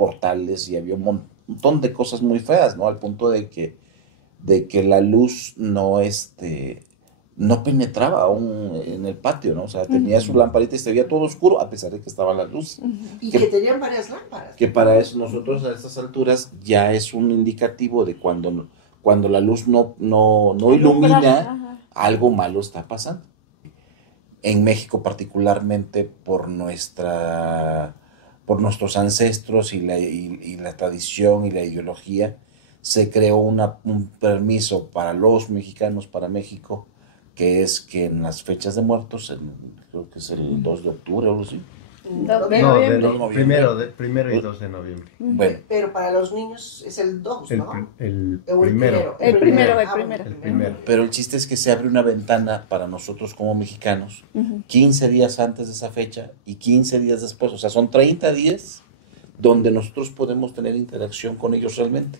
portales y había un montón de cosas muy feas, ¿no? Al punto de que la luz no penetraba aún en el patio, ¿no? O sea, tenía su lamparita y se veía todo oscuro a pesar de que estaba la luz. Y que tenían varias lámparas. Que para eso nosotros a estas alturas ya es un indicativo de cuando la luz no ilumina, algo malo está pasando. En México particularmente por nuestros ancestros y la tradición y la ideología, se creó un permiso para los mexicanos, para México, que es que en las fechas de muertos, creo que es el 2 de octubre o algo así. Primero y 2 de noviembre. Bueno. Pero para los niños es el 2, ¿no? El primero. El primero. Pero el chiste es que se abre una ventana para nosotros como mexicanos, 15 días antes de esa fecha y 15 días después. O sea, son 30 días donde nosotros podemos tener interacción con ellos realmente.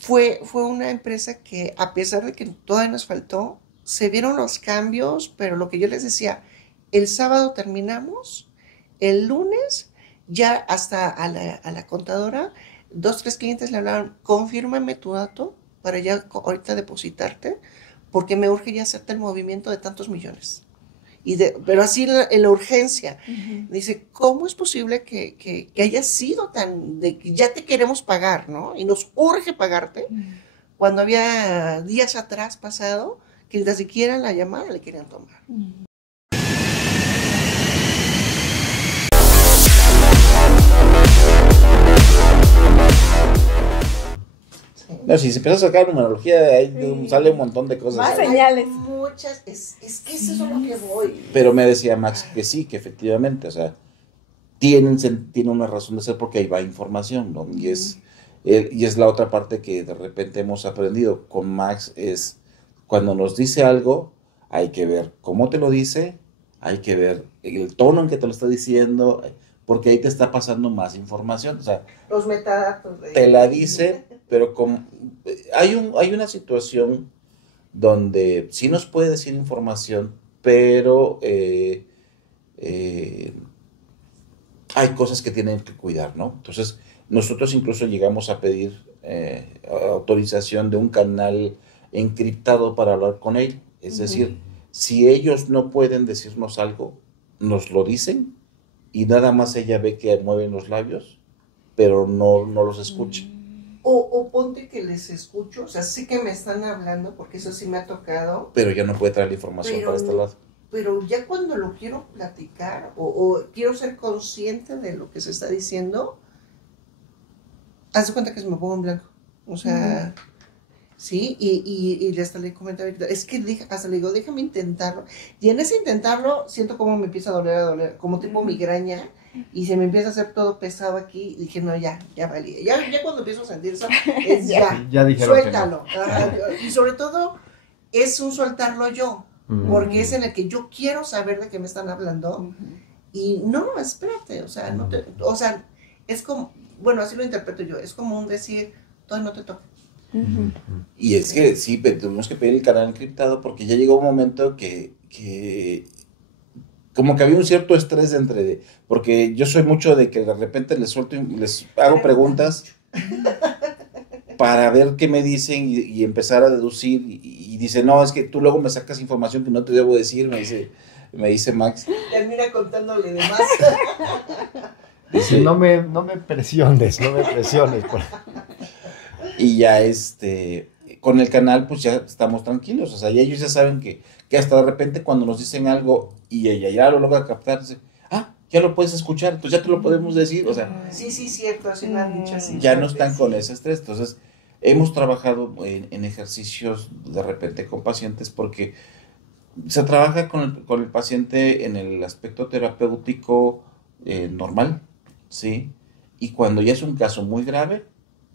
Fue una empresa que, a pesar de que todavía nos faltó, se vieron los cambios, pero lo que yo les decía, el sábado terminamos, el lunes ya hasta a la contadora, 2, 3 clientes le hablaron, confírmame tu dato para ya ahorita depositarte, porque me urge ya hacerte el movimiento de tantos millones. Pero así en la urgencia. Dice, ¿cómo es posible que haya sido de que ya te queremos pagar, ¿no? Y nos urge pagarte, cuando había días atrás pasado, que ni siquiera la llamada le querían tomar. No, si se empieza a sacar numerología, ahí sale un montón de cosas. Más señales. Muchas, es que eso es a lo que voy. Pero me decía Max que sí, que efectivamente, o sea, tiene una razón de ser porque ahí va información, ¿no? Y es la otra parte que de repente hemos aprendido con Max, es cuando nos dice algo, hay que ver cómo te lo dice, hay que ver el tono en que te lo está diciendo, porque ahí te está pasando más información. O sea, los metadatos. Te la dice, pero hay una situación donde sí nos puede decir información, pero hay cosas que tienen que cuidar, ¿no? Entonces, nosotros incluso llegamos a pedir autorización de un canal encriptado para hablar con él. Es decir, si ellos no pueden decirnos algo, nos lo dicen y nada más ella ve que mueven los labios, pero no los escucha. O ponte que les escucho, o sea, sé que me están hablando, porque eso sí me ha tocado. Pero ya no puede traer la información para este lado. Pero ya cuando lo quiero platicar, o quiero ser consciente de lo que se está diciendo, haz de cuenta que se me pongo en blanco. O sea, sí, y hasta le comentaba, es que hasta le digo, déjame intentarlo. Y en ese intentarlo, siento como me empieza a doler, como tipo migraña, y se me empieza a hacer todo pesado aquí, y dije, no, ya valí. Ya cuando empiezo a sentir eso, es ya dije suéltalo. Y sobre todo, es un soltarlo yo, porque es en el que yo quiero saber de qué me están hablando, y no, espérate, o sea, es como, bueno, así lo interpreto yo, es como un decir, todavía no te toca. Y es que sí, tuvimos que pedir el canal encriptado porque ya llegó un momento que como que había un cierto estrés porque yo soy mucho de que de repente les suelto y les hago preguntas para ver qué me dicen y empezar a deducir y dice, no, es que tú luego me sacas información que no te debo decir, me dice Max. Termina contándole de más. Dice, no me presiones, Y ya con el canal pues ya estamos tranquilos, o sea, y ellos ya saben que hasta de repente cuando nos dicen algo y ella ya lo logra captar, dice, ya lo puedes escuchar, entonces ya te lo podemos decir, o sea. Sí, cierto, así me han dicho así. Ya no están con ese estrés, entonces hemos trabajado en ejercicios de repente con pacientes porque se trabaja con el paciente en el aspecto terapéutico normal, ¿sí? Y cuando ya es un caso muy grave,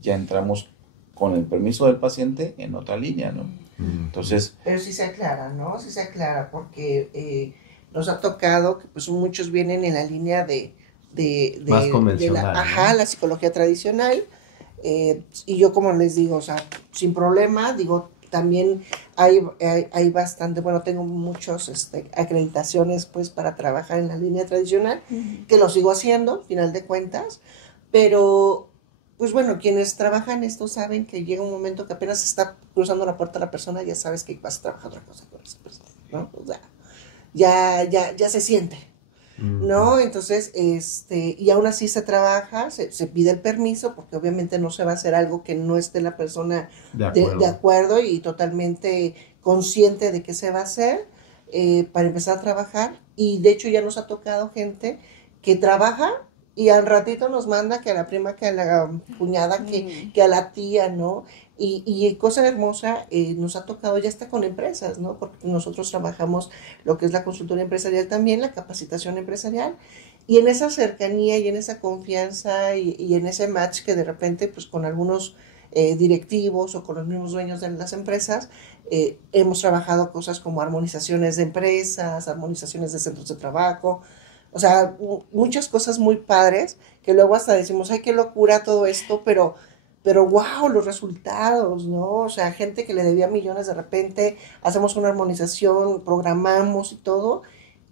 ya entramos con el permiso del paciente en otra línea, ¿no? Entonces... Pero sí se aclara, ¿no? Sí se aclara, porque nos ha tocado que pues muchos vienen en la línea de más convencional, la psicología tradicional, y yo como les digo, o sea, sin problema, digo, también hay bastante, bueno, tengo muchos acreditaciones pues para trabajar en la línea tradicional, que lo sigo haciendo, al final de cuentas, Pero, pues bueno, quienes trabajan esto saben que llega un momento que apenas está cruzando la puerta la persona, ya sabes que vas a trabajar otra cosa con esa persona, ¿no? O sea, ya se siente, ¿no? Entonces, y aún así se trabaja, se pide el permiso, porque obviamente no se va a hacer algo que no esté la persona de acuerdo y totalmente consciente de que se va a hacer, para empezar a trabajar. Y de hecho ya nos ha tocado gente que trabaja y al ratito nos manda que a la prima, que a la cuñada, que a la tía, ¿no? Y cosa hermosa, nos ha tocado ya hasta con empresas, ¿no? Porque nosotros trabajamos lo que es la consultoría empresarial también, la capacitación empresarial, y en esa cercanía y en esa confianza y en ese match que de repente, pues con algunos directivos o con los mismos dueños de las empresas, hemos trabajado cosas como armonizaciones de empresas, armonizaciones de centros de trabajo, o sea, muchas cosas muy padres que luego hasta decimos, ay, qué locura todo esto, pero wow, los resultados, ¿no? O sea, gente que le debía millones de repente, hacemos una armonización, programamos y todo,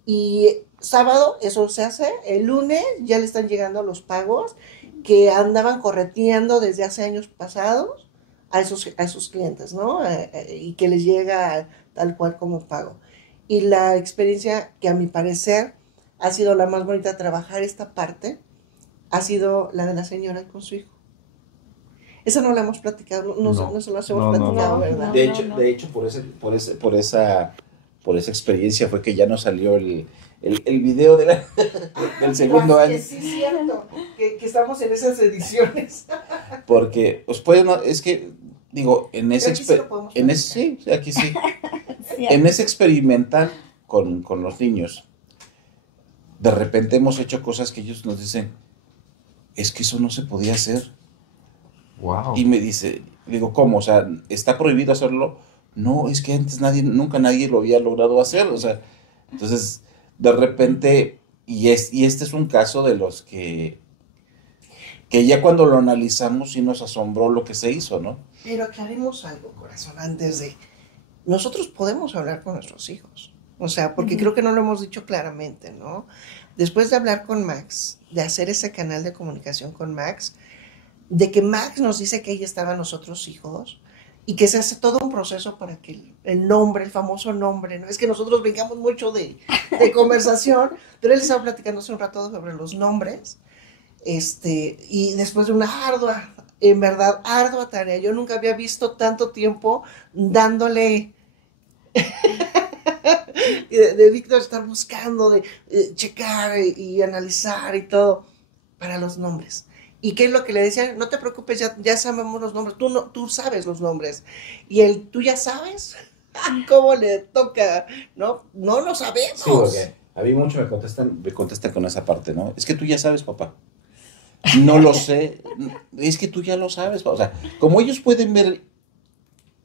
y sábado eso se hace, el lunes ya le están llegando los pagos que andaban correteando desde hace años pasados a esos clientes, ¿no? Y que les llega tal cual como pago. Y la experiencia que a mi parecer ha sido la más bonita de trabajar esta parte, ha sido la de la señora con su hijo. Eso no lo hemos platicado, no se lo hemos platicado, ¿verdad? De hecho por esa experiencia fue que ya nos salió el video del segundo año. Sí, es cierto, que estamos en esas ediciones. Porque, pues no, es que, digo, en ese sí, aquí sí. En ese experimental con los niños, de repente hemos hecho cosas que ellos nos dicen, es que eso no se podía hacer. Wow. Y me dice, digo, ¿cómo? O sea, ¿está prohibido hacerlo? No, es que antes nunca nadie lo había logrado hacer. O sea, entonces, de repente, y este es un caso de los que ya cuando lo analizamos sí nos asombró lo que se hizo, ¿no? Pero aclaremos algo, corazón, antes de... Nosotros podemos hablar con nuestros hijos. O sea, porque creo que no lo hemos dicho claramente, ¿no? Después de hablar con Max, de hacer ese canal de comunicación con Max, de que Max nos dice que ella estaba en los otros hijos y que se hace todo un proceso para que el nombre, el famoso nombre, ¿no? Es que nosotros vengamos mucho de conversación, pero él estaba platicando hace un rato sobre los nombres, y después de una ardua tarea, yo nunca había visto tanto tiempo dándole... de Víctor estar buscando, de checar y analizar y todo para los nombres. ¿Y qué es lo que le decían? No te preocupes, ya sabemos los nombres, tú sabes los nombres. Y tú ya sabes cómo le toca, ¿no? No lo sabemos. Sí, porque a mí mucho me contestan con esa parte, ¿no? Es que tú ya sabes, papá. No lo sé, es que tú ya lo sabes, papá. O sea, como ellos pueden ver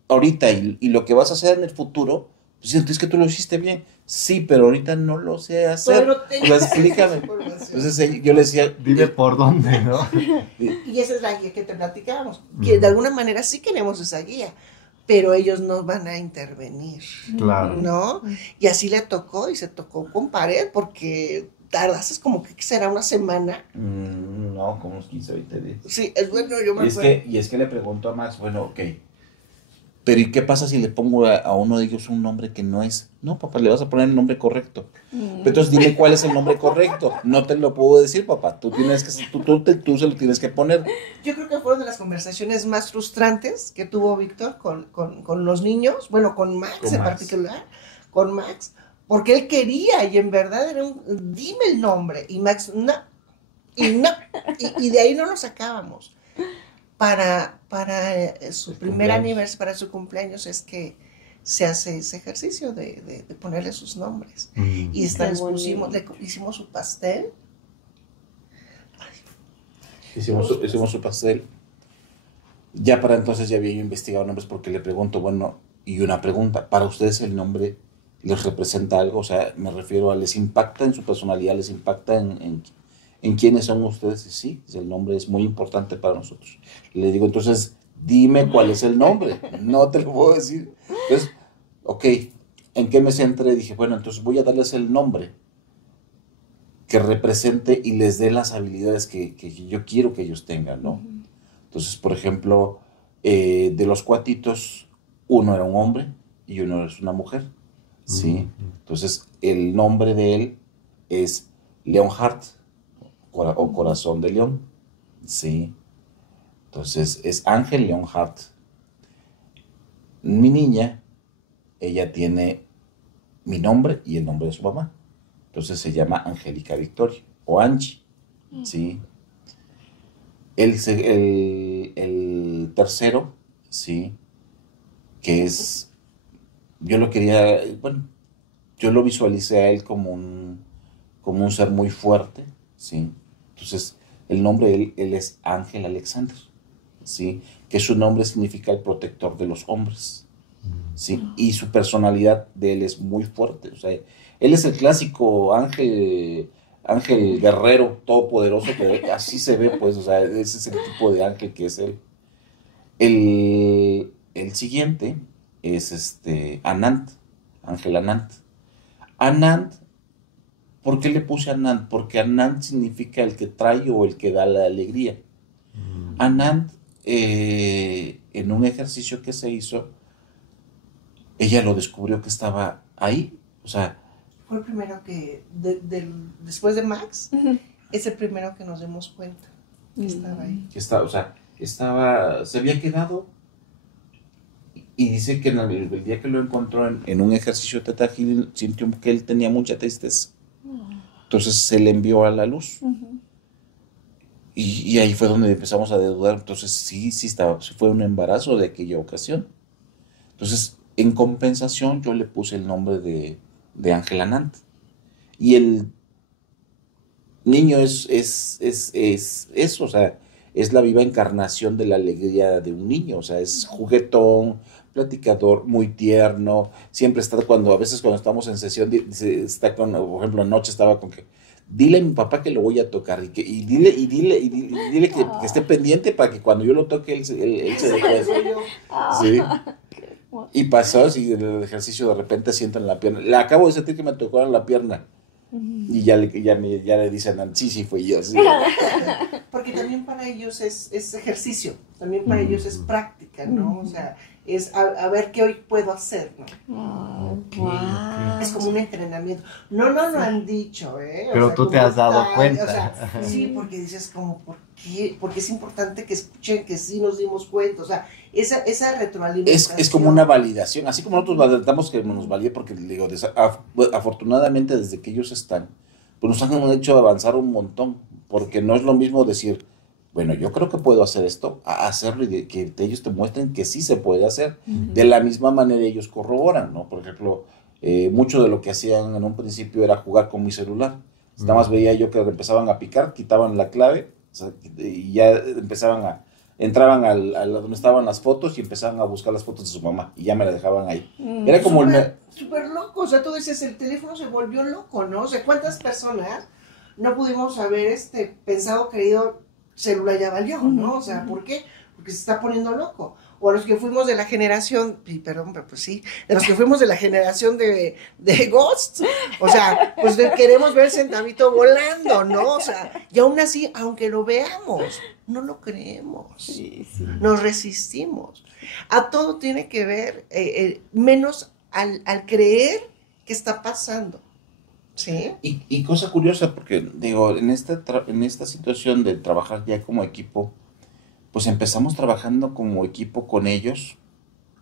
ahorita y lo que vas a hacer en el futuro, pues es que tú lo hiciste bien. Sí, pero ahorita no lo sé hacer. Pues explícame. Entonces yo le decía... Dime por dónde, ¿no? Y esa es la guía que te platicamos. Que de alguna manera sí queremos esa guía, pero ellos no van a intervenir. Claro. ¿No? Y así le tocó, y se tocó con pared, porque tardaste como que será una semana. No, como unos 15, 20 días. Sí, es bueno, yo me acuerdo. Y es que le pregunto a Max, bueno, ok, pero ¿y qué pasa si le pongo a uno de ellos un nombre que no es? No, papá, le vas a poner el nombre correcto. Pero entonces dime cuál es el nombre correcto. No te lo puedo decir, papá. Tú se lo tienes que poner. Yo creo que fueron de las conversaciones más frustrantes que tuvo Víctor con los niños. Bueno, con Max en particular. Con Max. Porque él quería, y en verdad era dime el nombre. Y Max, no. Y no. Y de ahí no nos sacábamos. Para su primer aniversario, para su cumpleaños, es que se hace ese ejercicio de ponerle sus nombres. Y hicimos su pastel. Hicimos su pastel. Ya para entonces ya había yo investigado nombres, porque le pregunto, bueno, y una pregunta, ¿para ustedes el nombre les representa algo? O sea, me refiero a, ¿les impacta en su personalidad? ¿Les impacta en quiénes son ustedes? Y sí, el nombre es muy importante para nosotros. Le digo, entonces, dime cuál es el nombre. No te lo puedo decir. Entonces, ok, ¿en qué me centré? Dije, bueno, entonces voy a darles el nombre que represente y les dé las habilidades que yo quiero que ellos tengan, ¿no? Entonces, por ejemplo, de los cuatitos, uno era un hombre y uno es una mujer, ¿sí? Entonces, el nombre de él es Leonhardt, o Corazón de León, ¿sí? Entonces, es Ángel Leonhardt. Mi niña, ella tiene mi nombre y el nombre de su mamá. Entonces se llama Angélica Victoria o Angie, ¿sí? El tercero, ¿sí? Que es, yo lo quería, bueno, yo lo visualicé a él como un ser muy fuerte, ¿sí? Entonces, el nombre de él es Ángel Alexander, ¿sí? Que su nombre significa el protector de los hombres, ¿sí? Y su personalidad de él es muy fuerte, o sea, él es el clásico ángel guerrero todopoderoso, que así se ve, pues, o sea, ese es el tipo de ángel que es él. El siguiente es Anant, Ángel Anant. Anant, ¿por qué le puse Anant? Porque Anant significa el que trae o el que da la alegría. Anant, en un ejercicio que se hizo, ella lo descubrió que estaba ahí, o sea, Fue el primero que, después de Max, es el primero que nos dimos cuenta que estaba ahí. o sea, se había quedado, y dice que el día que lo encontró en un ejercicio de Theta Healing, sintió que él tenía mucha tristeza. Entonces se le envió a la luz. Y ahí fue donde empezamos a dudar. Entonces sí fue un embarazo de aquella ocasión. Entonces, en compensación, yo le puse el nombre de Ángel Anant. Y el niño es eso, o sea, es la viva encarnación de la alegría de un niño, o sea, es juguetón, platicador, muy tierno, siempre está a veces cuando estamos en sesión, está por ejemplo, anoche estaba con que, dile a mi papá que lo voy a tocar, y dile que esté pendiente para que cuando yo lo toque, él se deje. Sí. Y pasó, y en el ejercicio de repente siento en la pierna, le acabo de sentir que me tocó en la pierna. Y ya le dicen, sí, fui yo. Sí. Porque también para ellos es ejercicio, también para ellos es práctica, ¿no? O sea, es a ver qué hoy puedo hacer, ¿no? Es como un entrenamiento. No lo han dicho, ¿eh? Pero sea, tú te has dado cuenta. O sea, sí, porque dices como, ¿por qué? Porque es importante que escuchen que sí nos dimos cuenta, o sea, esa retroalimentación. Es como una validación, así como nosotros validamos que nos valide, porque digo, afortunadamente desde que ellos están, pues nos han hecho avanzar un montón, porque no es lo mismo decir, bueno, yo creo que puedo hacer esto, a hacerlo y que ellos te muestren que sí se puede hacer. De la misma manera ellos corroboran, ¿no? Por ejemplo, mucho de lo que hacían en un principio era jugar con mi celular. Nada más veía yo que empezaban a picar, quitaban la clave, o sea, y ya entraban a donde estaban las fotos y empezaban a buscar las fotos de su mamá y ya me la dejaban ahí. Era como súper loco, o sea, tú dices, el teléfono se volvió loco, ¿no? O sea, ¿cuántas personas no pudimos haber pensado, querido, celular ya valió, ¿no? O sea, ¿por qué? Porque se está poniendo loco. O a los que fuimos de la generación, perdón, pero pues sí, de los que fuimos de la generación de Ghost, o sea, pues queremos ver el centavito volando, ¿no? O sea, y aún así, aunque lo veamos, no lo creemos, sí. Nos resistimos. A todo tiene que ver, menos al creer que está pasando. ¿Sí? Y cosa curiosa, porque digo, en esta situación de trabajar ya como equipo, pues empezamos trabajando como equipo con ellos,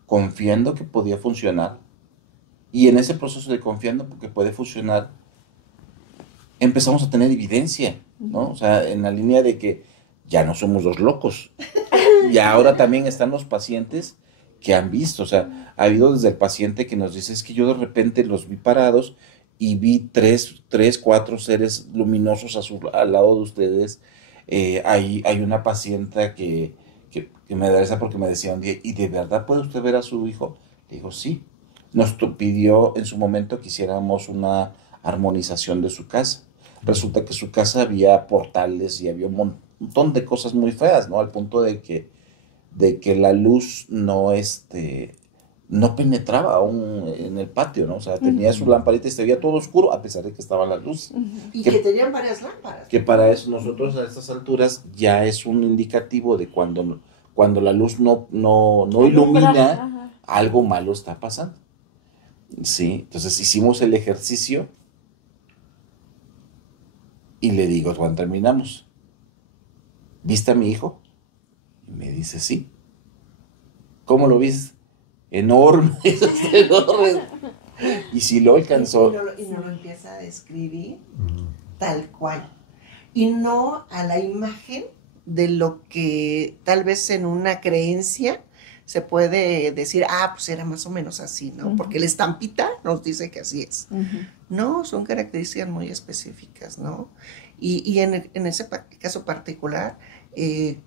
confiando que podía funcionar, y en ese proceso de confiando porque puede funcionar, empezamos a tener evidencia, ¿no? O sea, en la línea de que ya no somos dos locos, y ahora también están los pacientes que han visto, o sea, ha habido desde el paciente que nos dice, es que yo de repente los vi parados, y vi tres, cuatro seres luminosos al lado de ustedes. Hay una paciente que me da esa porque me decía un día, ¿y de verdad puede usted ver a su hijo? Le digo, sí. Nos pidió en su momento que hiciéramos una armonización de su casa. Resulta que su casa había portales y había un montón de cosas muy feas, ¿no? Al punto de que la luz no no penetraba aún en el patio, ¿no? O sea, tenía su lamparita y se veía todo oscuro a pesar de que estaba la luz. Y que tenían varias lámparas. Que para eso nosotros a estas alturas ya es un indicativo de cuando la luz no ilumina, Ajá. algo malo está pasando. Sí, entonces hicimos el ejercicio y le digo, cuando terminamos, ¿viste a mi hijo? Y me dice, sí. ¿Cómo lo viste? Enorme, enorme. Y si lo alcanzó. Y no lo empieza a describir tal cual. Y no a la imagen de lo que tal vez en una creencia se puede decir, pues era más o menos así, ¿no? Porque la estampita nos dice que así es. No, son características muy específicas, ¿no? Y en ese caso particular,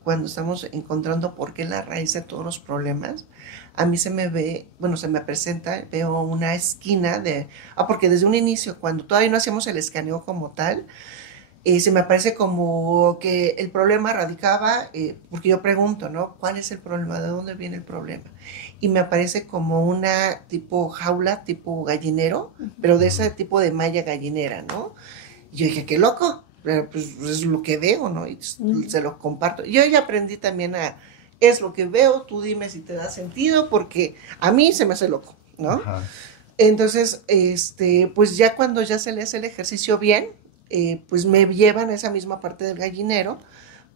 cuando estamos encontrando por qué la raíz de todos los problemas, a mí se me presenta, veo una esquina porque desde un inicio, cuando todavía no hacíamos el escaneo como tal, se me aparece como que el problema radicaba, porque yo pregunto, ¿no? ¿Cuál es el problema? ¿De dónde viene el problema? Y me aparece como una tipo jaula, tipo gallinero, pero de ese tipo de malla gallinera, ¿no? Y yo dije, qué loco, pero pues es lo que veo, ¿no? Y se lo comparto. Yo ya aprendí también es lo que veo, tú dime si te da sentido, porque a mí se me hace loco, ¿no? Ajá. Entonces, pues ya cuando ya se le hace el ejercicio bien, pues me llevan a esa misma parte del gallinero,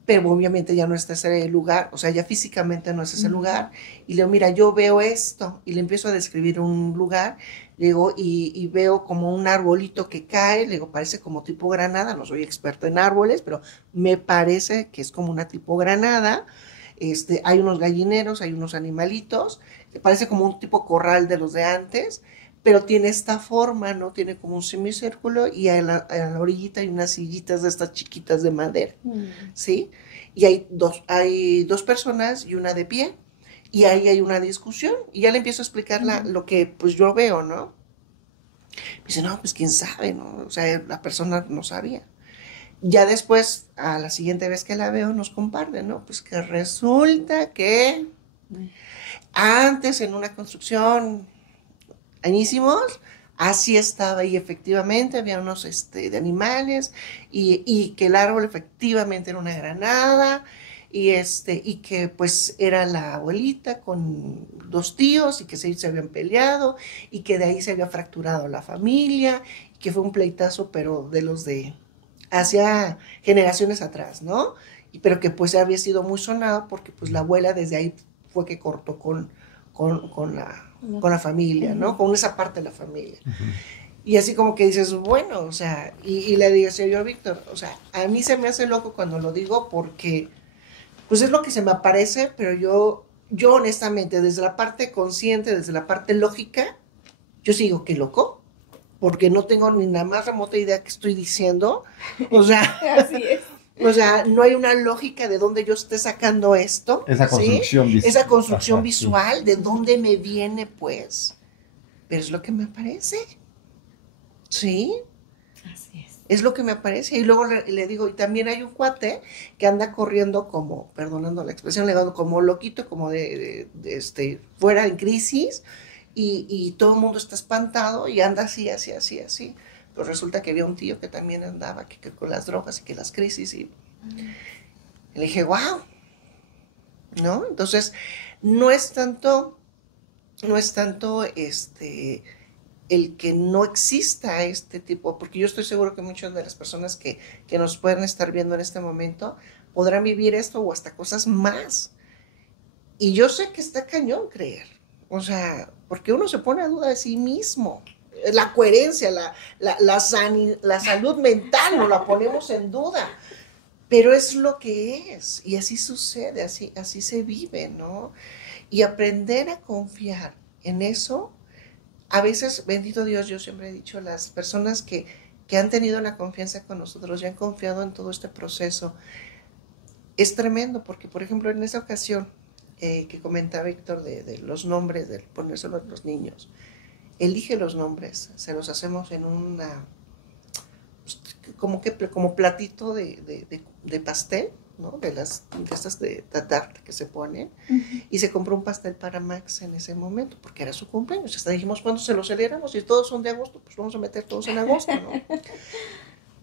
pero obviamente ya no está ese lugar, o sea, ya físicamente no es ese lugar, y le digo, mira, yo veo esto, y le empiezo a describir un lugar, le digo, y veo como un arbolito que cae, le digo, parece como tipo granada, no soy experto en árboles, pero me parece que es como una tipo granada, hay unos gallineros, hay unos animalitos, parece como un tipo corral de los de antes, pero tiene esta forma, ¿no? Tiene como un semicírculo y a la orillita hay unas sillitas de estas chiquitas de madera, ¿sí? Y hay dos personas y una de pie, y ahí hay una discusión, y ya le empiezo a explicar lo que pues yo veo, ¿no? Me dice, no, pues quién sabe, ¿no? O sea, la persona no sabía. Ya después, a la siguiente vez que la veo, nos comparte, ¿no? Pues que resulta que antes en una construcción añísimos, así estaba y efectivamente había unos de animales y que el árbol efectivamente era una granada y que pues era la abuelita con dos tíos y que se habían peleado y que de ahí se había fracturado la familia y que fue un pleitazo pero de los de hacia generaciones atrás, ¿no? Pero que pues había sido muy sonado porque pues la abuela desde ahí fue que cortó con la familia, ¿no? Con esa parte de la familia. Y así como que dices, bueno, o sea, y le digo, yo, Víctor, o sea, a mí se me hace loco cuando lo digo porque, pues es lo que se me aparece, pero yo honestamente, desde la parte consciente, desde la parte lógica, yo sigo, qué loco, porque no tengo ni la más remota idea que estoy diciendo, o sea, Así es. o sea, no hay una lógica de dónde yo esté sacando esto. Esa construcción ¿sí? visual. Esa construcción Ajá, visual, sí. de dónde me viene, pues. Pero es lo que me aparece. ¿Sí? Así es. Es lo que me aparece. Y luego le digo, y también hay un cuate que anda corriendo como, perdonando la expresión, le digo, como loquito, como fuera en crisis, y todo el mundo está espantado y anda así. Pero resulta que había un tío que también andaba que con las drogas y que las crisis y le dije, wow, ¿no? Entonces, no es tanto el que no exista este tipo, porque yo estoy seguro que muchas de las personas que nos pueden estar viendo en este momento podrán vivir esto o hasta cosas más. Y yo sé que está cañón creer, o sea, porque uno se pone a duda de sí mismo. La coherencia, la salud mental, no la ponemos en duda. Pero es lo que es, y así sucede, así se vive, ¿no? Y aprender a confiar en eso, a veces, bendito Dios, yo siempre he dicho, las personas que han tenido la confianza con nosotros y han confiado en todo este proceso, es tremendo, porque por ejemplo en esa ocasión que comentaba Víctor de los nombres, de ponérselo a los niños, elige los nombres, se los hacemos en una, como platito de pastel, ¿no? De estas de tarte que se ponen, y se compró un pastel para Max en ese momento, porque era su cumpleaños. Hasta dijimos, ¿cuándo se lo celebramos? Si todos son de agosto, pues vamos a meter todos en agosto, ¿no?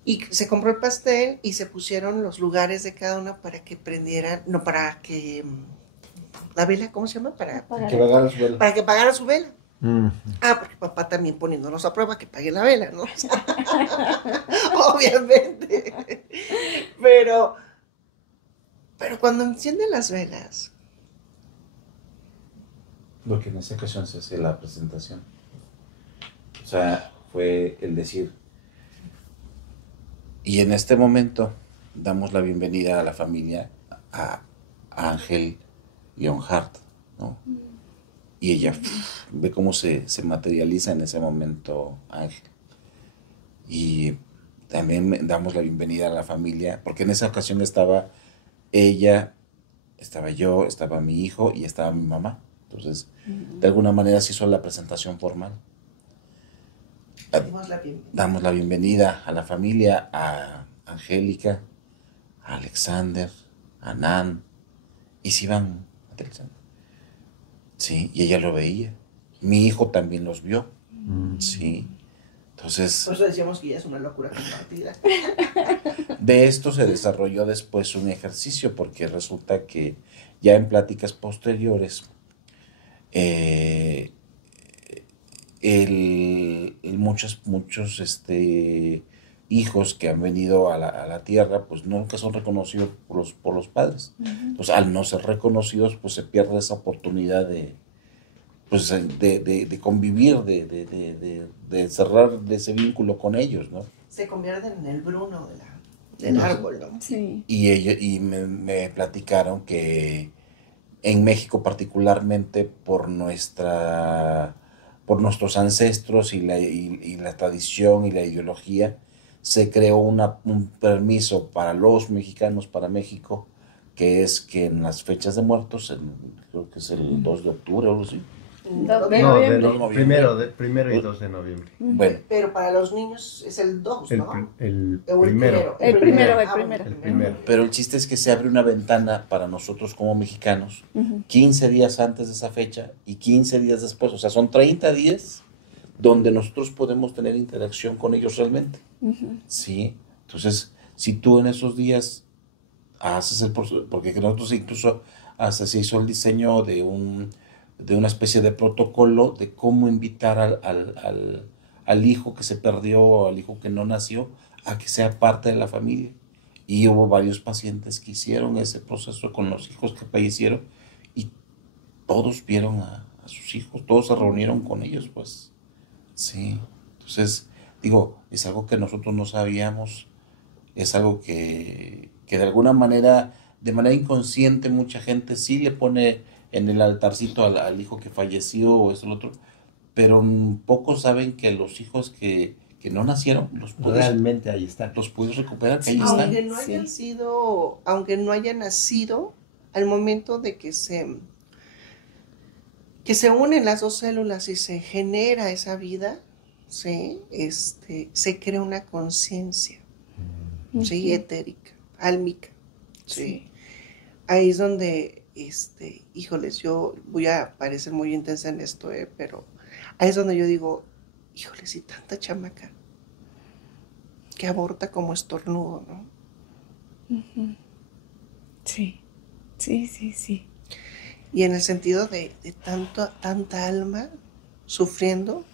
Y se compró el pastel y se pusieron los lugares de cada una para que prendieran, no, para que, la vela, ¿cómo se llama? Que va a dar su vela. Para que pagara su vela. Mm. Ah, porque papá también poniéndonos a prueba que pague la vela, ¿no? Obviamente. Pero cuando encienden las velas, Lo que en esa ocasión se hace la presentación. O sea, fue el decir, y en este momento damos la bienvenida a la familia, a Ángel Leonhardt, ¿no? Y ella ve cómo se materializa en ese momento Ángel. Y también damos la bienvenida a la familia, porque en esa ocasión estaba ella, estaba yo, estaba mi hijo y estaba mi mamá. Entonces, de alguna manera se hizo la presentación formal. Damos la bienvenida a la familia, a Angélica, a Alexander, a Nan, y se iban a Alexander. Sí, y ella lo veía. Mi hijo también los vio. Sí. Entonces, por eso decíamos que ya es una locura compartida. de esto se desarrolló después un ejercicio, porque resulta que ya en pláticas posteriores, muchos hijos que han venido a la tierra, pues nunca son reconocidos por los padres. Entonces, al no ser reconocidos, pues se pierde esa oportunidad de convivir, de cerrar ese vínculo con ellos, ¿no? Se convierten en el Bruno del árbol, ¿no? Sí. Y me platicaron que en México, particularmente por nuestros ancestros y la tradición y la ideología, se creó un permiso para los mexicanos, para México, que es que en las fechas de muertos, creo que es el 2 de octubre o algo así. No, primero y 2 de noviembre. Bueno, Pero para los niños es el 2, ¿no? El O primero. El primero. El primero. pero el chiste es que se abre una ventana para nosotros como mexicanos 15 días antes de esa fecha y 15 días después. O sea, son 30 días donde nosotros podemos tener interacción con ellos realmente. ¿Sí? Entonces, si tú en esos días haces el proceso, porque nosotros incluso hasta se hizo el diseño de una especie de protocolo de cómo invitar al hijo que se perdió, al hijo que no nació, a que sea parte de la familia. Y hubo varios pacientes que hicieron ese proceso con los hijos que fallecieron y todos vieron a sus hijos, todos se reunieron con ellos, pues. Sí. Entonces, digo, es algo que nosotros no sabíamos, es algo que de alguna manera, de manera inconsciente, mucha gente sí le pone en el altarcito al hijo que falleció o eso o lo otro, pero pocos saben que los hijos que no nacieron Realmente ahí están. los puedes recuperar, que ahí Aunque están. no hayan sido, aunque no hayan nacido, al momento de que se unen las dos células y se genera esa vida, ¿sí? Se crea una conciencia, ¿sí? Etérica, álmica, ¿sí? Ahí es donde, híjoles, yo voy a parecer muy intensa en esto, pero ahí es donde yo digo, híjoles, y tanta chamaca que aborta como estornudo, ¿no? Sí. Y en el sentido de tanta alma sufriendo,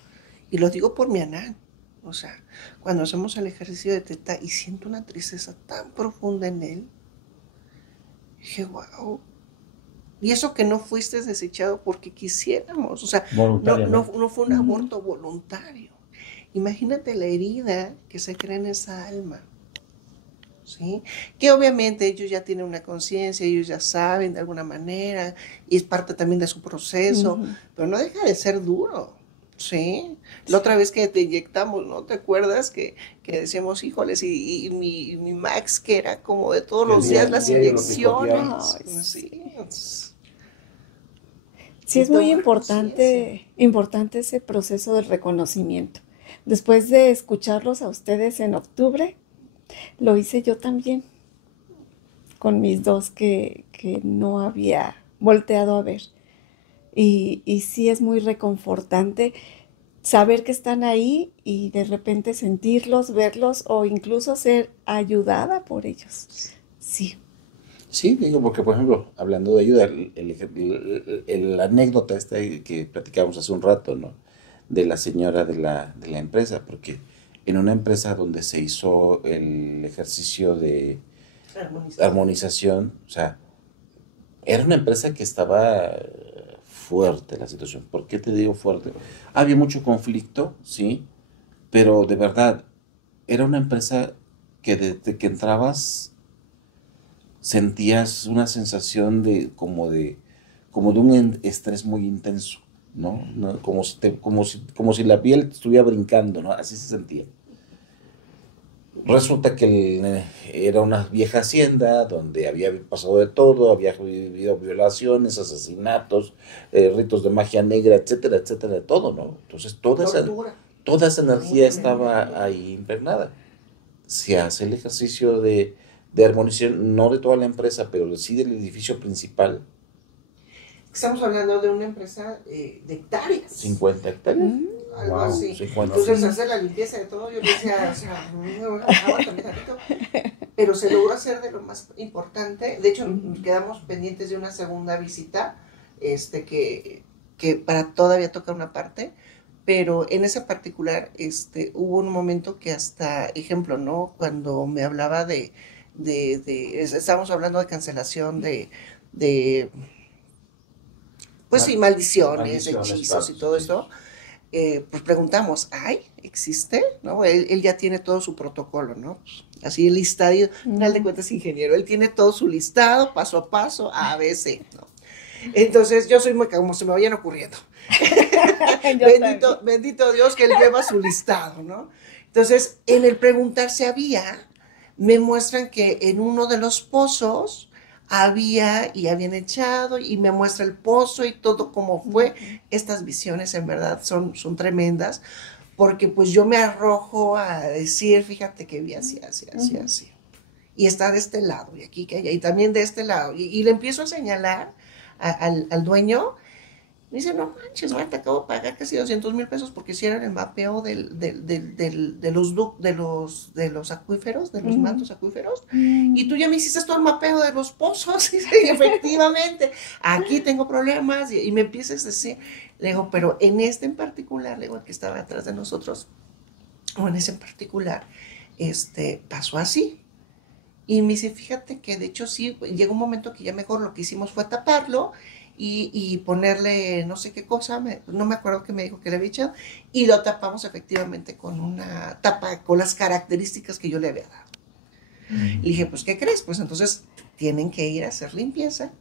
y lo digo por mi Anán, o sea, cuando hacemos el ejercicio de teta y siento una tristeza tan profunda en él, dije, wow. Y eso que no fuiste desechado porque quisiéramos, o sea, no fue un aborto voluntario. Imagínate la herida que se crea en esa alma, ¿sí? Que obviamente ellos ya tienen una conciencia, ellos ya saben de alguna manera, y es parte también de su proceso, pero no deja de ser duro, ¿sí? La otra vez que te inyectamos, ¿no? ¿Te acuerdas que decíamos, híjoles, y mi Max, que era como de todos los días las inyecciones? Sí, es muy importante ese proceso del reconocimiento. Después de escucharlos a ustedes en octubre, lo hice yo también. con mis dos que no había volteado a ver. Y sí es muy reconfortante saber que están ahí y de repente sentirlos, verlos o incluso ser ayudada por ellos. Sí. Sí, digo, porque por ejemplo, hablando de ayuda, la anécdota esta que platicábamos hace un rato, ¿no? De la señora de la empresa, porque en una empresa donde se hizo el ejercicio de armonización, o sea, era una empresa que estaba fuerte la situación. ¿Por qué te digo fuerte? Había mucho conflicto, sí, pero de verdad, era una empresa que desde que entrabas sentías una sensación como de un estrés muy intenso, ¿no? Como si la piel estuviera brincando, ¿no? Así se sentía. Resulta que era una vieja hacienda donde había pasado de todo, había habido violaciones, asesinatos, ritos de magia negra, etcétera, etcétera, de todo, ¿no? Entonces toda esa energía estaba ahí impregnada. Se hace el ejercicio de armonización, no de toda la empresa, pero sí del edificio principal. Estamos hablando de una empresa de hectáreas. 50 hectáreas. Algo así. 50. Entonces, hacer la limpieza de todo, yo decía, o sea, aguántame tantito. Pero se logró hacer de lo más importante. De hecho, quedamos pendientes de una segunda visita, que para todavía tocar una parte. Pero en esa particular, hubo un momento que hasta, ejemplo, ¿no? Cuando me hablaba estábamos hablando de cancelación pues sí, maldiciones, hechizos y todo eso. Pues preguntamos, ¿existe? ¿No? Él ya tiene todo su protocolo, ¿no? Así el listado, al final de cuentas ingeniero, él tiene todo su listado, paso a paso, A, B, C, ¿no? Entonces yo soy muy como se me vayan ocurriendo. bendito Dios que él lleva su listado, ¿no? Entonces, en el preguntar si había, me muestran que en uno de los pozos habían echado y me muestra el pozo y todo como fue. Estas visiones en verdad son tremendas, porque pues yo me arrojo a decir, fíjate que vi así. Y está de este lado, y aquí, que allá, y también de este lado. Y le empiezo a señalar al dueño. Me dice, no manches, te acabo de pagar casi 200,000 pesos porque hicieron el mapeo de los acuíferos, de los mantos acuíferos, y tú ya me hiciste todo el mapeo de los pozos. Y efectivamente, aquí tengo problemas, y me empiezas a decir, le digo, pero en este en particular, le digo, el que estaba atrás de nosotros, o en ese en particular, pasó así. Y me dice, fíjate que de hecho sí, llegó un momento que ya mejor lo que hicimos fue taparlo, y ponerle no sé qué cosa, no me acuerdo qué me dijo que le había echado, y lo tapamos efectivamente con una tapa con las características que yo le había dado. Le dije, pues, ¿qué crees? Pues entonces tienen que ir a hacer limpieza,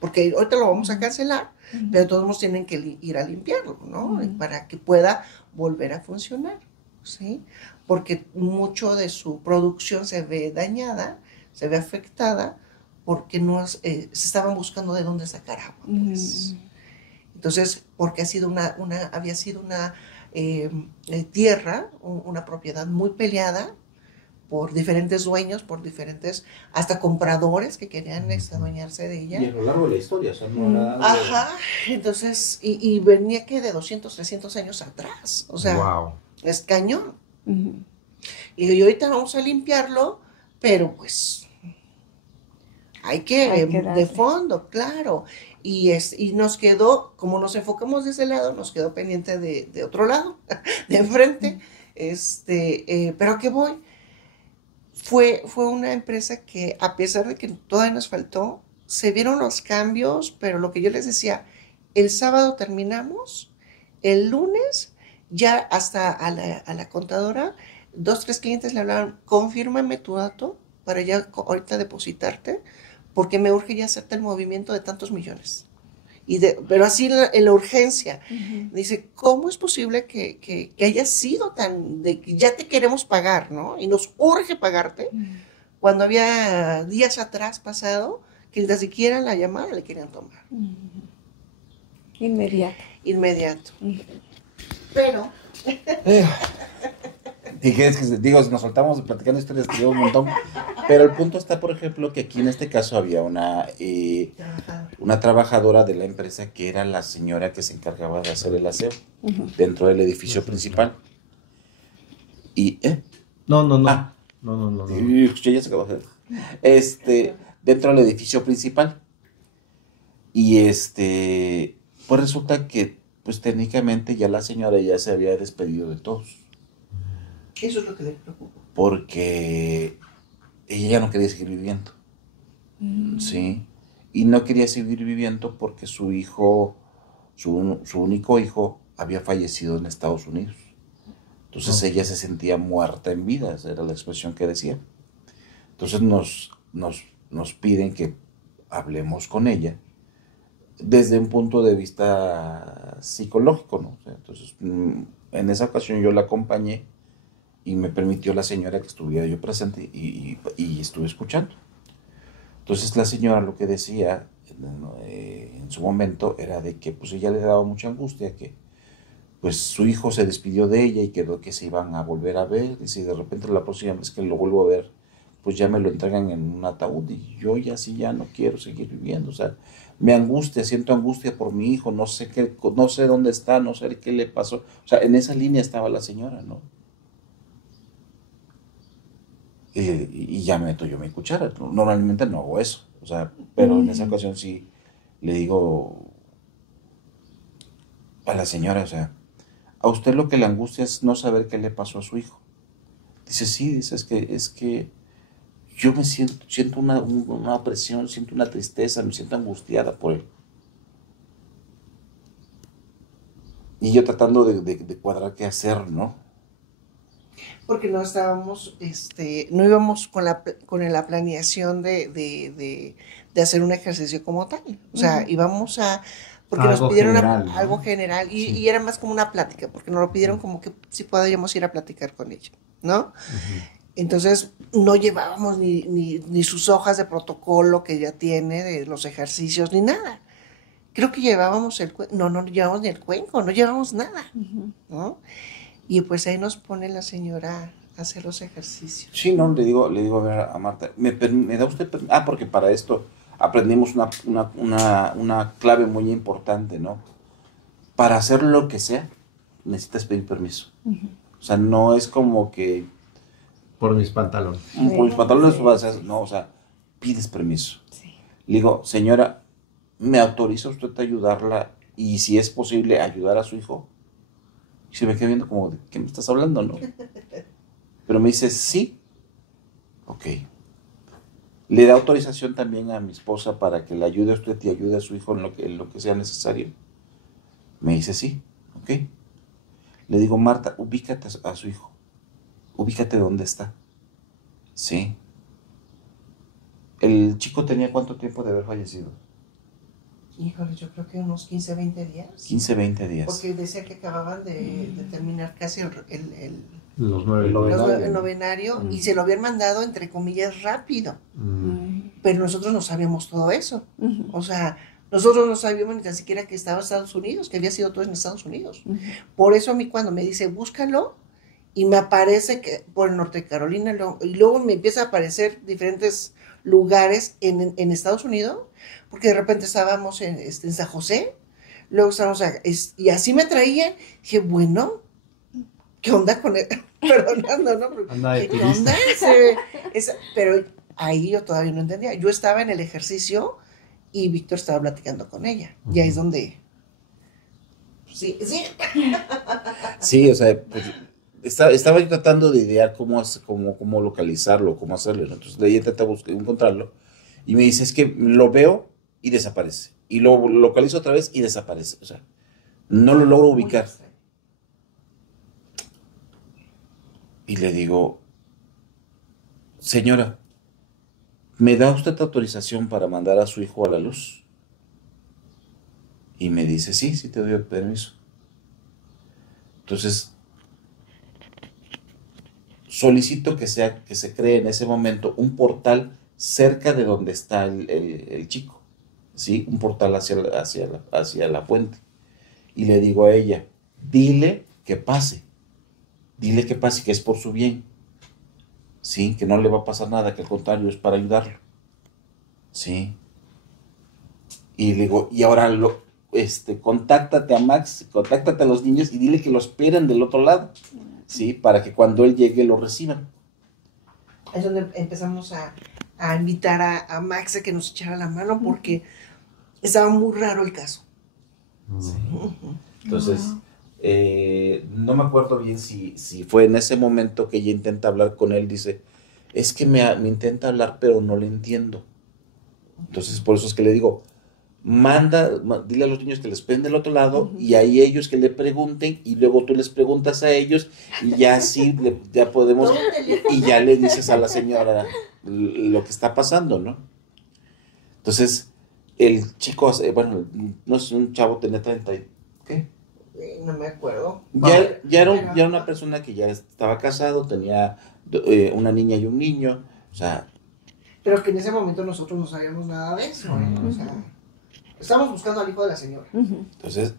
porque ahorita lo vamos a cancelar, pero todos nos tienen que ir a limpiarlo, ¿no? Para que pueda volver a funcionar, ¿sí? Porque mucho de su producción se ve dañada, se ve afectada, porque se estaban buscando de dónde sacar agua, pues. Entonces, porque había sido una tierra, una propiedad muy peleada por diferentes dueños, por diferentes, hasta compradores que querían adueñarse de ella. Y a lo largo de la historia, o sea, no era algo... Ajá, entonces, y venía que de 200, 300 años atrás, o sea, es cañón. Y ahorita vamos a limpiarlo, pero pues... Hay que de fondo, claro. Y nos quedó, como nos enfocamos de ese lado, nos quedó pendiente de otro lado, de enfrente. Pero ¿a qué voy? Fue una empresa que, a pesar de que todavía nos faltó, se vieron los cambios, pero lo que yo les decía, el sábado terminamos, el lunes ya hasta a la contadora, 2, 3 clientes le hablaron, confírmame tu dato para ya ahorita depositarte, porque me urge ya hacerte el movimiento de tantos millones. Pero así en la urgencia. Dice, ¿cómo es posible que haya sido tan, de que ya te queremos pagar, ¿no? Y nos urge pagarte, cuando había días atrás pasado, que ni siquiera la llamada le querían tomar. Inmediato. Pero... Y que es que, digo, nos soltamos platicando historias que llevo un montón. Pero el punto está, por ejemplo, que aquí en este caso había una trabajadora de la empresa que era la señora que se encargaba de hacer el aseo dentro del edificio principal. Y, No. Y ya se acabó. Dentro del edificio principal. Y pues resulta que, pues técnicamente ya la señora ya se había despedido de todos. Eso es lo que le preocupa. Porque ella ya no quería seguir viviendo. Sí. Y no quería seguir viviendo porque su hijo, su único hijo, había fallecido en Estados Unidos. Entonces ella se sentía muerta en vida, esa era la expresión que decía. Entonces nos piden que hablemos con ella desde un punto de vista psicológico, ¿no? O sea, entonces, en esa ocasión yo la acompañé y me permitió la señora que estuviera yo presente y estuve escuchando. Entonces la señora lo que decía en su momento era de que pues ella le daba mucha angustia, que pues su hijo se despidió de ella y quedó que se iban a volver a ver, y si de repente la próxima vez que lo vuelvo a ver, pues ya me lo entregan en un ataúd y yo ya sí ya no quiero seguir viviendo, o sea, me angustia, siento angustia por mi hijo, no sé dónde está, no sé qué le pasó, o sea, en esa línea estaba la señora, ¿no? Y ya me meto yo mi cuchara, normalmente no hago eso, o sea, pero en esa ocasión sí le digo a la señora, o sea, a usted lo que le angustia es no saber qué le pasó a su hijo. Dice, sí, dice, es que yo me siento una opresión, siento una tristeza, me siento angustiada por él. Y yo tratando de cuadrar qué hacer, ¿no? Porque no estábamos, no íbamos con la planeación de hacer un ejercicio como tal. O sea, íbamos porque algo nos pidieron general, ¿no? algo general y era más como una plática, porque nos lo pidieron como que si podíamos ir a platicar con ella, ¿no? Entonces, no llevábamos ni sus hojas de protocolo que ella tiene, de los ejercicios, ni nada. Creo que llevábamos no llevábamos ni el cuenco, no llevábamos nada, ¿no? Y pues ahí nos pone la señora a hacer los ejercicios. Sí, no, le digo a ver a Marta, ¿me da usted permiso? Ah, porque para esto aprendimos una clave muy importante, ¿no? Para hacer lo que sea, necesitas pedir permiso. O sea, no es como que por mis pantalones. por mis pantalones, no, o sea, pides permiso. Sí. Le digo, señora, ¿me autoriza usted a ayudarla y si es posible ayudar a su hijo? Y se me queda viendo como, ¿de qué me estás hablando, no? Pero me dice, sí. Ok. ¿Le da autorización también a mi esposa para que le ayude a usted y ayude a su hijo en lo que sea necesario? Me dice, sí. Ok. Le digo, Marta, ubícate a su hijo. Ubícate dónde está. Sí. ¿El chico tenía cuánto tiempo de haber fallecido? Híjole, yo creo que unos 15, 20 días. 15, 20 días. Porque decía que acababan de terminar casi el el novenario y se lo habían mandado, entre comillas, rápido. Pero nosotros no sabíamos todo eso. O sea, nosotros no sabíamos ni tan siquiera que estaba en Estados Unidos, que había sido todo en Estados Unidos. Por eso a mí cuando me dice, búscalo, y me aparece que por el norte de Carolina, y luego me empieza a aparecer diferentes lugares en Estados Unidos, porque de repente estábamos en San José, luego estábamos, y así me traían, dije, bueno, ¿qué onda con él? Perdonando, ¿no? ¿Qué onda? Pero ahí yo todavía no entendía. Yo estaba en el ejercicio y Víctor estaba platicando con ella. Y ahí es donde... Sí. Sí, o sea, pues, estaba yo tratando de idear cómo localizarlo, cómo hacerlo, ¿no? Entonces ella intenta encontrarlo y me dice, es que lo veo y desaparece. Y lo localizo otra vez y desaparece. O sea, no lo logro ubicar. Y le digo, señora, ¿me da usted autorización para mandar a su hijo a la luz? Y me dice, sí te doy el permiso. Entonces, solicito que se cree en ese momento un portal cerca de donde está el chico, ¿sí? Un portal hacia la fuente. Y le digo a ella, dile que pase. dile que pase, que es por su bien, sí, que no le va a pasar nada, que al contrario es para ayudarlo, sí. Y le digo, y ahora contáctate a Max, contáctate a los niños y dile que lo esperen del otro lado, sí, para que cuando él llegue lo reciban. Es donde empezamos a invitar a Max a que nos echara la mano porque estaba muy raro el caso. Sí. Entonces, no me acuerdo bien si fue en ese momento que ella intenta hablar con él, dice, es que me intenta hablar pero no le entiendo. Entonces, por eso es que le digo, dile a los niños que les esperen del otro lado y ahí ellos que le pregunten y luego tú les preguntas a ellos y ya así ya podemos, y ya le dices a la señora lo que está pasando, ¿no? Entonces, el chico, bueno, no es un chavo, tenía 30, ¿qué? No me acuerdo. Ya era una persona que ya estaba casado, tenía una niña y un niño, o sea... Pero que en ese momento nosotros no sabíamos nada de eso, o sea, estábamos buscando al hijo de la señora. Entonces,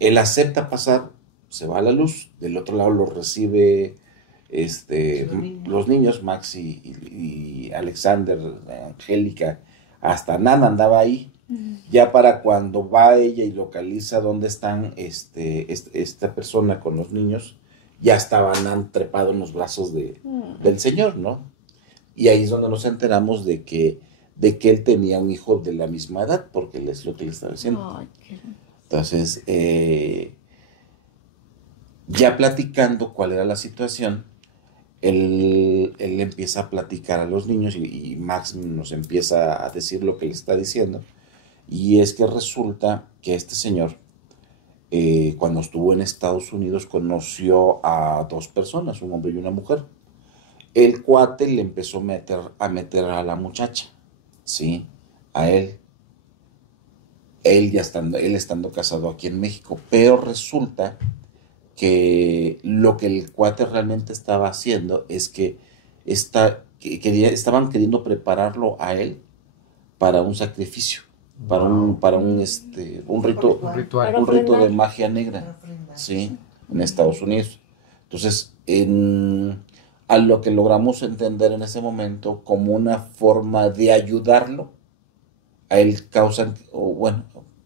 él acepta pasar, se va a la luz, del otro lado lo recibe los niños, Max y Alexander, Angélica, hasta Nana andaba ahí. Ya para cuando va ella y localiza dónde están esta persona con los niños, ya estaban trepado en los brazos del señor, ¿no? Y ahí es donde nos enteramos de que él tenía un hijo de la misma edad, porque es lo que le estaba diciendo. Ay, Entonces, ya platicando cuál era la situación, él empieza a platicar a los niños y Max nos empieza a decir lo que le está diciendo. Y es que resulta que este señor, cuando estuvo en Estados Unidos, conoció a dos personas, un hombre y una mujer. El cuate le empezó a meter a la muchacha, ¿sí? A él. Él estando casado aquí en México. Pero resulta que lo que el cuate realmente estaba haciendo es que estaban queriendo prepararlo a él para un sacrificio. Para un rito de magia negra, ¿sí? En Estados Unidos. Entonces, a lo que logramos entender en ese momento como una forma de ayudarlo, a él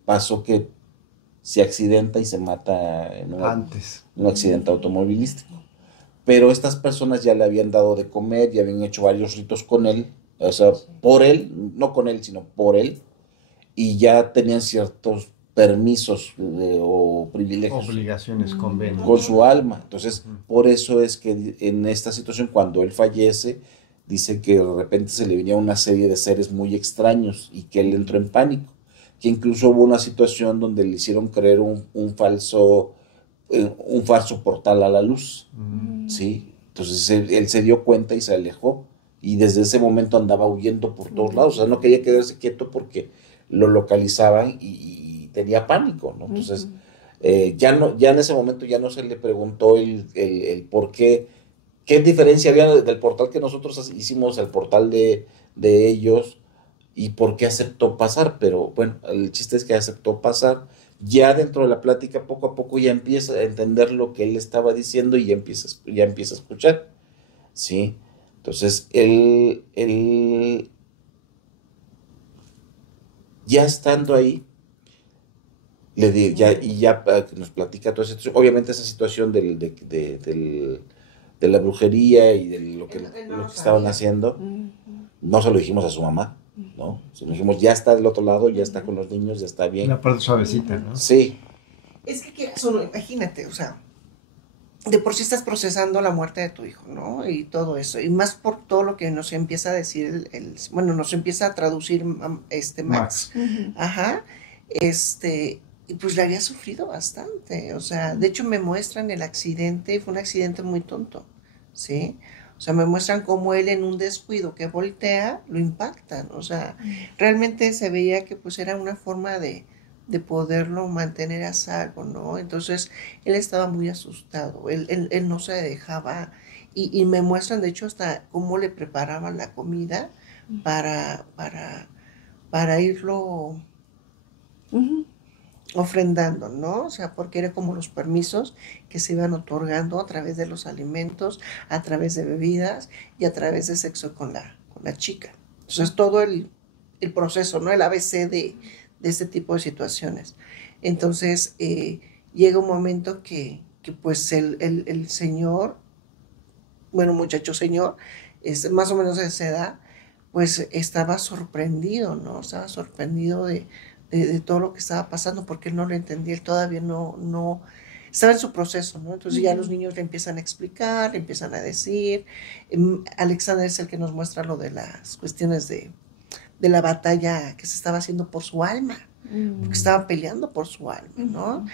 pasó que se accidenta y se mata en un accidente automovilístico. Pero estas personas ya le habían dado de comer, ya habían hecho varios ritos con él, o sea, por él, no con él, sino por él, y ya tenían ciertos permisos o privilegios. Obligaciones, convenios. Con su alma. Entonces, por eso es que en esta situación, cuando él fallece, dice que de repente se le venía una serie de seres muy extraños y que él entró en pánico. Que incluso hubo una situación donde le hicieron creer un falso portal a la luz. ¿Sí? Entonces él se dio cuenta y se alejó. Y desde ese momento andaba huyendo por todos lados. O sea, no quería quedarse quieto porque lo localizaban y tenía pánico, ¿no? Entonces, ya en ese momento ya no se le preguntó el por qué diferencia había del portal que nosotros hicimos al portal de ellos y por qué aceptó pasar, pero bueno, el chiste es que aceptó pasar. Ya dentro de la plática, poco a poco ya empieza a entender lo que él estaba diciendo y ya empieza a escuchar, ¿sí? Entonces, él ya estando ahí, ya nos platica toda esa situación. Obviamente esa situación de la brujería y de lo que estaban haciendo, no se lo dijimos a su mamá, ¿no? Se lo dijimos, ya está del otro lado, ya está con los niños, ya está bien. Una parte suavecita, ¿no? Sí. Es que imagínate, o sea, de por sí estás procesando la muerte de tu hijo, ¿no? Y todo eso, y más por todo lo que nos empieza a decir nos empieza a traducir Max. Ajá. Y pues le había sufrido bastante, o sea, de hecho me muestran el accidente, fue un accidente muy tonto, ¿sí? O sea, me muestran cómo él en un descuido que voltea, lo impactan, o sea, realmente se veía que pues era una forma de poderlo mantener a salvo, ¿no? Entonces, él estaba muy asustado, él no se dejaba, y me muestran, de hecho, hasta cómo le preparaban la comida para irlo, ofrendando, ¿no? O sea, porque era como los permisos que se iban otorgando a través de los alimentos, a través de bebidas y a través de sexo con la chica. Entonces, todo el proceso, ¿no? El ABC de este tipo de situaciones. Entonces, llega un momento que pues el señor, bueno, muchacho señor, es más o menos de esa edad, pues estaba sorprendido, ¿no? Estaba sorprendido de todo lo que estaba pasando, porque él no lo entendía, él todavía no estaba en su proceso, ¿no? Entonces ya los niños le empiezan a explicar, le empiezan a decir. Alexander es el que nos muestra lo de las cuestiones de la batalla que se estaba haciendo por su alma, porque estaba peleando por su alma, ¿no?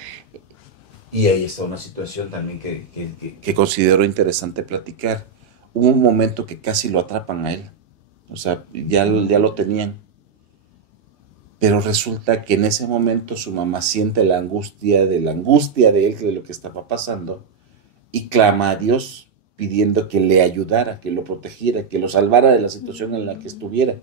Y ahí está una situación también que considero interesante platicar. Hubo un momento que casi lo atrapan a él, o sea, ya lo tenían. Pero resulta que en ese momento su mamá siente la angustia de él, de lo que estaba pasando, y clama a Dios pidiendo que le ayudara, que lo protegiera, que lo salvara de la situación en la que estuviera.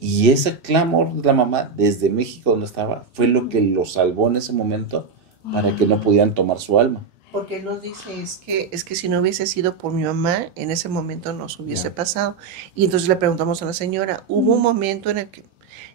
Y ese clamor de la mamá desde México, donde estaba, fue lo que lo salvó en ese momento para que no pudieran tomar su alma. Porque él nos dice, es que si no hubiese sido por mi mamá, en ese momento nos hubiese pasado. Y entonces le preguntamos a la señora, hubo un momento en el que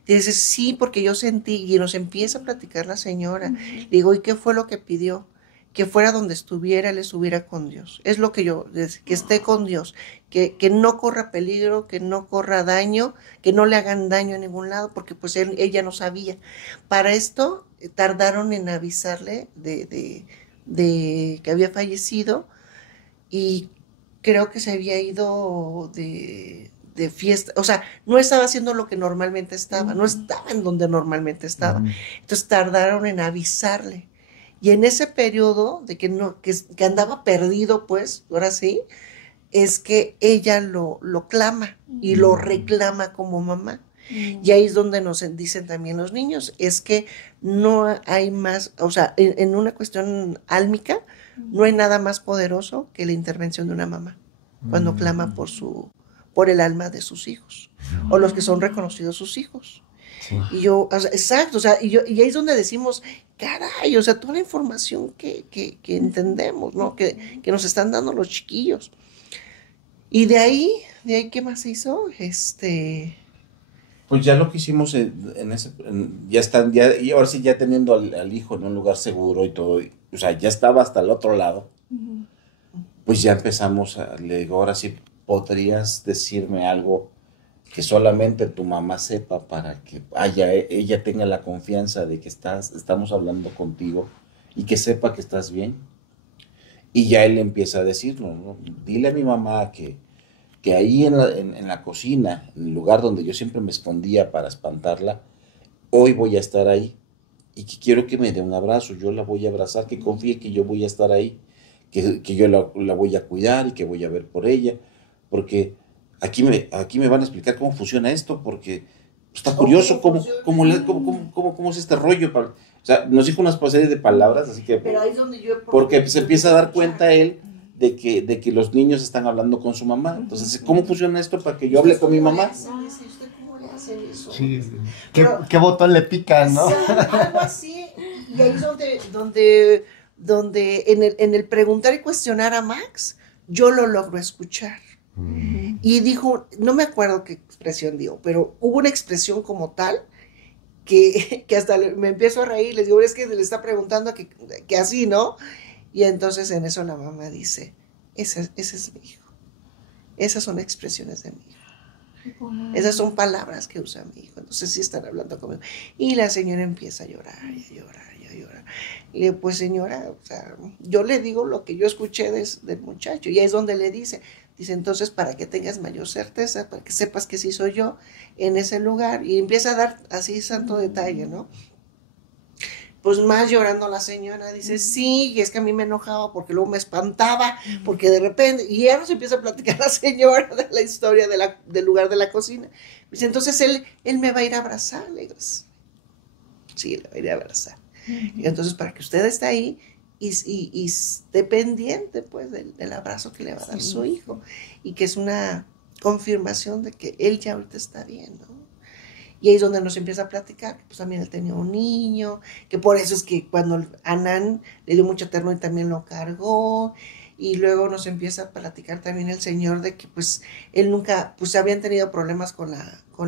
dice, sí, porque yo sentí, y nos empieza a platicar la señora. Le digo, ¿y qué fue lo que pidió? Que fuera donde estuviera, él estuviera con Dios. Es lo que yo, que esté con Dios, que no corra peligro, que no corra daño, que no le hagan daño en ningún lado, porque pues ella no sabía. Para esto tardaron en avisarle de que había fallecido, y creo que se había ido de fiesta, o sea, no estaba haciendo lo que normalmente estaba, no estaba en donde normalmente estaba. Entonces tardaron en avisarle. Y en ese periodo de que andaba perdido, pues, ahora sí, es que ella lo clama y lo reclama como mamá. Y ahí es donde nos dicen también los niños, es que no hay más, o sea, en una cuestión álmica, no hay nada más poderoso que la intervención de una mamá, cuando clama por el alma de sus hijos, o los que son reconocidos sus hijos. Sí. Y yo, o sea, exacto, o sea, y ahí es donde decimos, caray, o sea, toda la información que entendemos, ¿no? Que nos están dando los chiquillos. Y de ahí, ¿qué más se hizo? Pues ya lo que hicimos ya están, y ahora sí ya teniendo al hijo en un lugar seguro y todo, o sea, ya estaba hasta el otro lado, pues ya empezamos le digo, ahora sí, ¿podrías decirme algo que solamente tu mamá sepa para que ella tenga la confianza de que estamos hablando contigo y que sepa que estás bien? Y ya él empieza a decirlo, ¿no? Dile a mi mamá que ahí en la cocina, en el lugar donde yo siempre me escondía para espantarla, hoy voy a estar ahí y que quiero que me dé un abrazo, yo la voy a abrazar, que confíe que yo voy a estar ahí, que yo la voy a cuidar y que voy a ver por ella, porque aquí me van a explicar cómo funciona esto, porque está curioso cómo es este rollo. O sea, nos dijo una serie de palabras, así que... Pero ahí es donde yo... Porque se empieza a dar cuenta él de que los niños están hablando con su mamá. Entonces, ¿cómo funciona esto para que yo hable con mi mamá? ¿Usted cómo le hace eso? Sí. ¿Qué botón le pican, no? Algo así. Y ahí es donde en el preguntar y cuestionar a Max, yo lo logro escuchar. Y dijo, no me acuerdo qué expresión dijo, pero hubo una expresión como tal que hasta me empiezo a reír. Les digo, es que le está preguntando que así, ¿no? Y entonces en eso la mamá dice, ese es mi hijo. Esas son expresiones de mi hijo. Wow. Esas son palabras que usa mi hijo. Entonces sí están hablando conmigo. Y la señora empieza a llorar y a llorar y a llorar. Y le digo, pues señora, o sea, yo le digo lo que yo escuché del muchacho. Y ahí es donde le dice, entonces para que tengas mayor certeza, para que sepas que sí soy yo en ese lugar. Y empieza a dar así santo detalle, ¿no? Pues más llorando la señora, dice, sí, y es que a mí me enojaba porque luego me espantaba, porque de repente, y ya nos empieza a platicar la señora de la historia del lugar de la cocina. Dice, entonces él me va a ir a abrazar, le digo, sí, le va a ir a abrazar. Y entonces para que usted esté ahí y esté pendiente, pues, del abrazo que le va a dar su hijo, y que es una confirmación de que él ya ahorita está bien, ¿no? Y ahí es donde nos empieza a platicar, que pues también él tenía un niño, que por eso es que cuando Anán le dio mucha ternura y también lo cargó, y luego nos empieza a platicar también el señor de que pues él nunca, pues habían tenido problemas con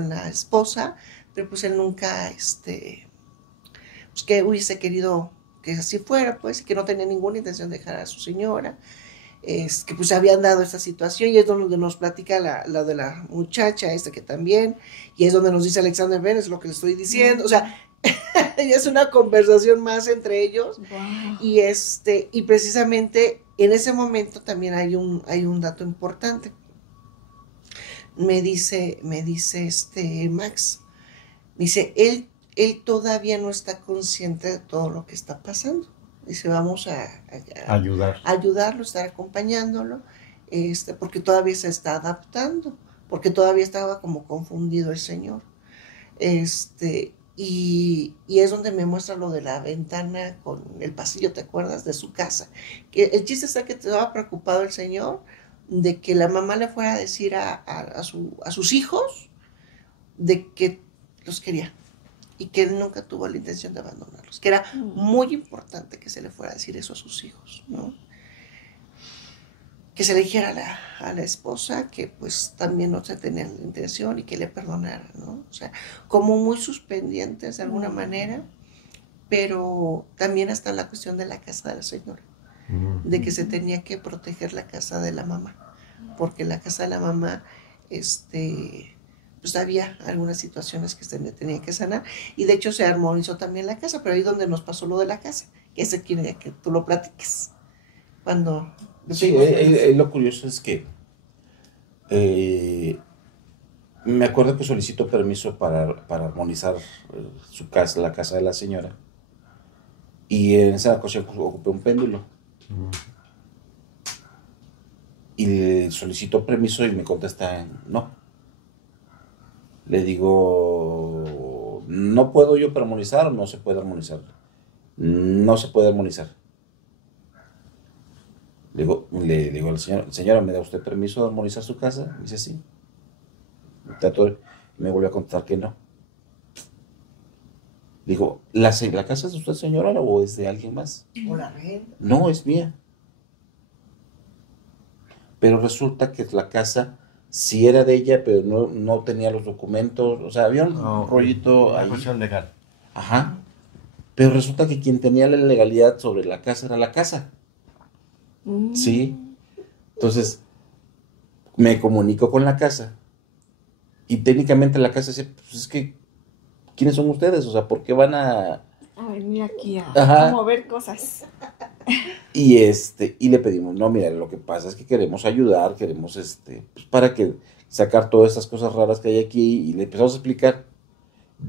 la esposa, pero pues él nunca, pues que hubiese querido que así fuera, pues, y que no tenía ninguna intención de dejar a su señora, que pues habían dado esta situación, y es donde nos platica la de la muchacha que también, y es donde nos dice Alexander Ben, es lo que le estoy diciendo, o sea, es una conversación más entre ellos. Wow. Y precisamente en ese momento también hay un dato importante. Me dice Max, me dice, él todavía no está consciente de todo lo que está pasando. Dice, vamos a ayudarlo, estar acompañándolo, porque todavía se está adaptando, porque todavía estaba como confundido el señor. Y es donde me muestra lo de la ventana con el pasillo, ¿te acuerdas? De su casa. Que el chiste está que estaba preocupado el señor de que la mamá le fuera a decir a sus hijos de que los quería y que él nunca tuvo la intención de abandonarlos, que era muy importante que se le fuera a decir eso a sus hijos, ¿no? Que se le dijera a la esposa que pues también no se tenía la intención y que le perdonara, ¿no? O sea, como muy suspendientes de alguna manera, pero también hasta la cuestión de la casa de la señora, de que se tenía que proteger la casa de la mamá, porque la casa de la mamá, pues había algunas situaciones que se tenía que sanar, y de hecho se armonizó también la casa, pero ahí donde nos pasó lo de la casa, que ese quiere que tú lo platiques, cuando... Sí, lo curioso es que me acuerdo que solicitó permiso para armonizar su casa, la casa de la señora, y en esa ocasión ocupé un péndulo. Y le solicitó permiso y me contesta no. Le digo, ¿no puedo yo armonizar o no se puede armonizar? No se puede armonizar. Le digo al señor, señora, ¿me da usted permiso de armonizar su casa? Me dice, sí. Me volvió a contestar que no. Digo, ¿la casa es de usted, señora, o es de alguien más? ¿O la renta? No, es mía. Pero resulta que la casa sí era de ella, pero no tenía los documentos. O sea, había un rollito ahí. Una cuestión legal. Ajá. Pero resulta que quien tenía la legalidad sobre la casa era la casa. Sí. Entonces, me comunico con la casa. Y técnicamente la casa dice, pues es que, ¿quiénes son ustedes? O sea, ¿por qué van a venir aquí a mover cosas? Y le pedimos, no, mira, lo que pasa es que queremos ayudar, queremos, pues para que sacar todas estas cosas raras que hay aquí, y le empezamos a explicar.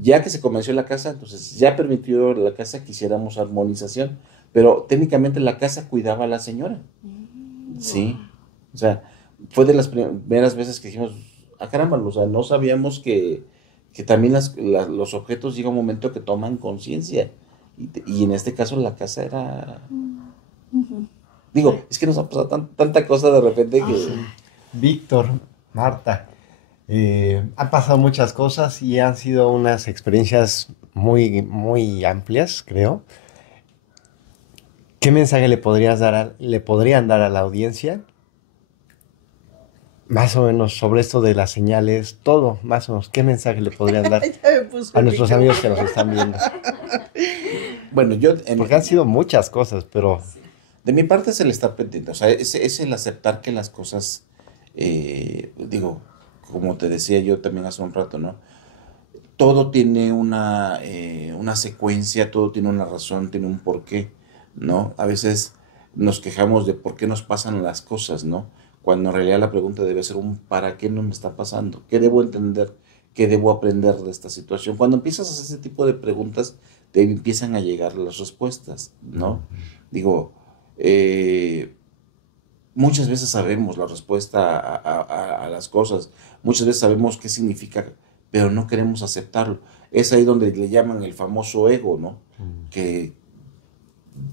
Ya que se convenció la casa, entonces ya permitió la casa que hiciéramos armonización, pero técnicamente la casa cuidaba a la señora. Sí, o sea, fue de las primeras veces que dijimos, caramba, o sea, no sabíamos que también los objetos llega un momento que toman conciencia, y en este caso la casa era... Digo, es que nos ha pasado tanta cosa de repente que... Sí. Víctor, Marta, han pasado muchas cosas y han sido unas experiencias muy, muy amplias, creo. ¿Qué mensaje le podrían dar a la audiencia? Más o menos sobre esto de las señales, todo, más o menos. ¿Qué mensaje le podrían dar a nuestros amigos que nos están viendo? Bueno, porque han sido muchas cosas, pero... De mi parte es el estar pendiente, o sea, es el aceptar que las cosas, digo, como te decía yo también hace un rato, ¿no? Todo tiene una secuencia, todo tiene una razón, tiene un porqué, ¿no? A veces nos quejamos de por qué nos pasan las cosas, ¿no? Cuando en realidad la pregunta debe ser un ¿para qué no me está pasando? ¿Qué debo entender? ¿Qué debo aprender de esta situación? Cuando empiezas a hacer ese tipo de preguntas, te empiezan a llegar las respuestas, ¿no? Digo, muchas veces sabemos la respuesta a las cosas, muchas veces sabemos qué significa, pero no queremos aceptarlo. Es ahí donde le llaman el famoso ego, ¿no? Que